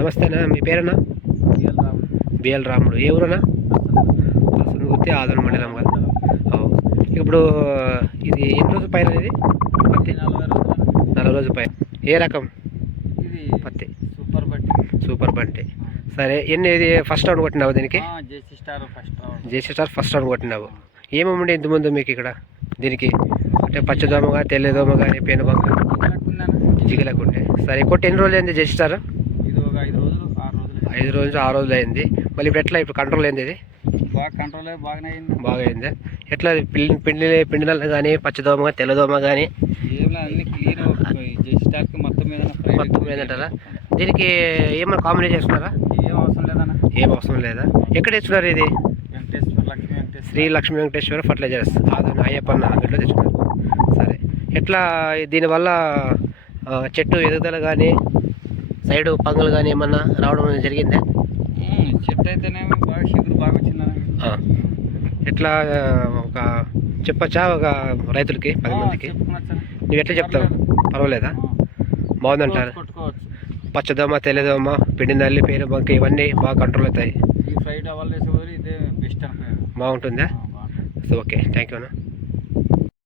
నమస్తేనా మీ పేరేనా బిఎల్ రాముడు. ఏ ఊరన్నా? గుర్తి ఆదరణ మండలం కదా. ఇప్పుడు ఇది ఎన్ని రోజుల పైన ఇది? పత్తి నలభై రోజులు పైన. ఏ రకం? ఇది పత్తి. సూపర్ బట్టి సూపర్ బంటి సరే ఎన్ని ఇది ఫస్ట్ రౌండ్ కొట్టినావు దీనికి? JC star first round. JC star first round కొట్టినావు. ఏమేమి ఇంతకుముందు మీకు ఇక్కడ దీనికి? అంటే పచ్చదోమగా తెల్లదోమ కానీ పేనుబంక జిగిలకుండే. సరే కొట్టి ఎన్ని రోజులు అయింది జేసీ స్టార్? ఐదు రోజులు ఆరు రోజులు ఐదు రోజులు ఆరు రోజులు అయింది. మళ్ళీ ఇప్పుడు ఎట్లా? ఇప్పుడు కంట్రోల్ అయింది ఇది? బాగా కంట్రోల్ బాగానే అయింది. బాగా అయింది? ఎట్లా పిండి పిండి పిండినల్ కానీ పచ్చదోమ తెల్లదోమ కానీ జేసీ స్టార్కి మొత్తం ఏంటంటారా దీనికి ఏమైనా కాంబినేషన్ చేస్తున్నారా? ఏం అవసరం లేదన్న. ఏం అవసరం లేదా? ఎక్కడ తెచ్చుకున్నారు ఇది? వెంకటేశ్వర లక్ష్మీ వెంకటేశ్వర. శ్రీ లక్ష్మీ వెంకటేశ్వర ఫర్టిలైజర్స్ ఆదరణ అయ్యప్పన్న అంగడిలో తెచ్చుకున్నారు. సరే. ఎట్లా? దీనివల్ల చెట్టు ఎదుగుదల కానీ సైడ్ పంగులు కానీ ఏమన్నా రావడం జరిగిందా? చెట్టు అయితేనే బాగా చిగురు బాగా వచ్చిందన్న ఆ. ఎట్లా ఒక చెప్పచ్చా ఒక రైతులకి పది మందికి? నువ్వు ఎట్లా చెప్తావు? పర్వాలేదా. బాగుందంటారు? పచ్చదోమ తెల్లదోమ పిండి నల్లి పేరు బంక ఇవన్నీ బాగా కంట్రోల్ అవుతాయి. బాగుంటుందా? ఓకే. థ్యాంక్ యూ అన్న.